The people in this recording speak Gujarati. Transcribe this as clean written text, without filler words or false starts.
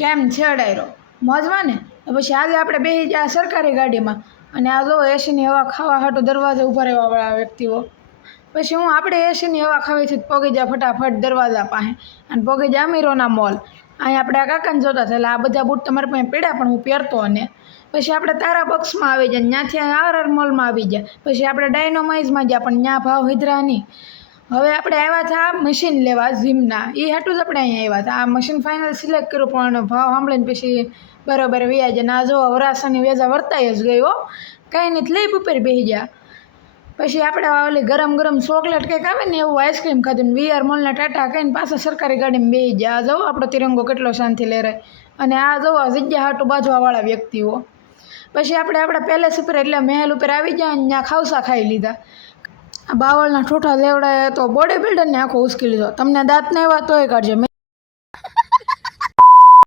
કેમ છે ડાયરો મોજમાં ને? તો પછી આજે આપણે બેસી ગયા સરકારી ગાડીમાં અને આ જો એસીની હવા ખાવા હાટું દરવાજે ઊભા રહેવાવાળા વ્યક્તિઓ. પછી આપણે એસીની હવા ખાવી છે પગી જા ફટાફટ દરવાજા પાસે અને પગી જા અમીરોના મોલ. અહીં આપણે આ કાકાને જોતા હતા એટલે આ બધા બૂટ તમારા પાસે પડ્યા પણ હું પહેરતો અને પછી આપણે તારા બોક્સમાં આવી જાય ત્યાંથી આર મોલમાં આવી ગયા. પછી આપણે ડાયનોમાઇઝમાં ગયા પણ ત્યાં ભાવ હિધરા નહીં. હવે આપણે આવ્યા હતા મશીન લેવા જીમના, એ હાટું જ આપણે અહીંયા આવ્યા હતા. આ મશીન ફાઇનલ સિલેક્ટ કર્યું પણ ભાવ સાંભળીને પછી બરાબર વ્યાજ અને આ જો વરાસાની વેજા વર્તાઈ જ ગઈ હો. કાંઈ નહીં લઈ ઉપર બેસી ગયા. પછી આપણે ઓલી ગરમ ગરમ ચોકલેટ કંઈક આવે ને એવું આઈસ્ક્રીમ ખાધું વીઆર મોલના ટાટા કહીને પાછા સરકારી ગાડીમાં બેસી ગયા. આ જુઓ આપણો તિરંગો કેટલો શાંતિ લહેરાય અને આ જુઓ જગ્યા હાટું બાજવાવાળા વ્યક્તિઓ. પછી આપણે આપણા પેલેસ ઉપર એટલે મહેલ ઉપર આવી ગયા અને ત્યાં ખાવસા ખાઈ લીધા. બાવળના ઠોઠા લેવડાય તો બોડી બિલ્ડરને આખો ઉશ્કી લીધો. તમને દાંત ન આવ્યા તોય કાઢજો.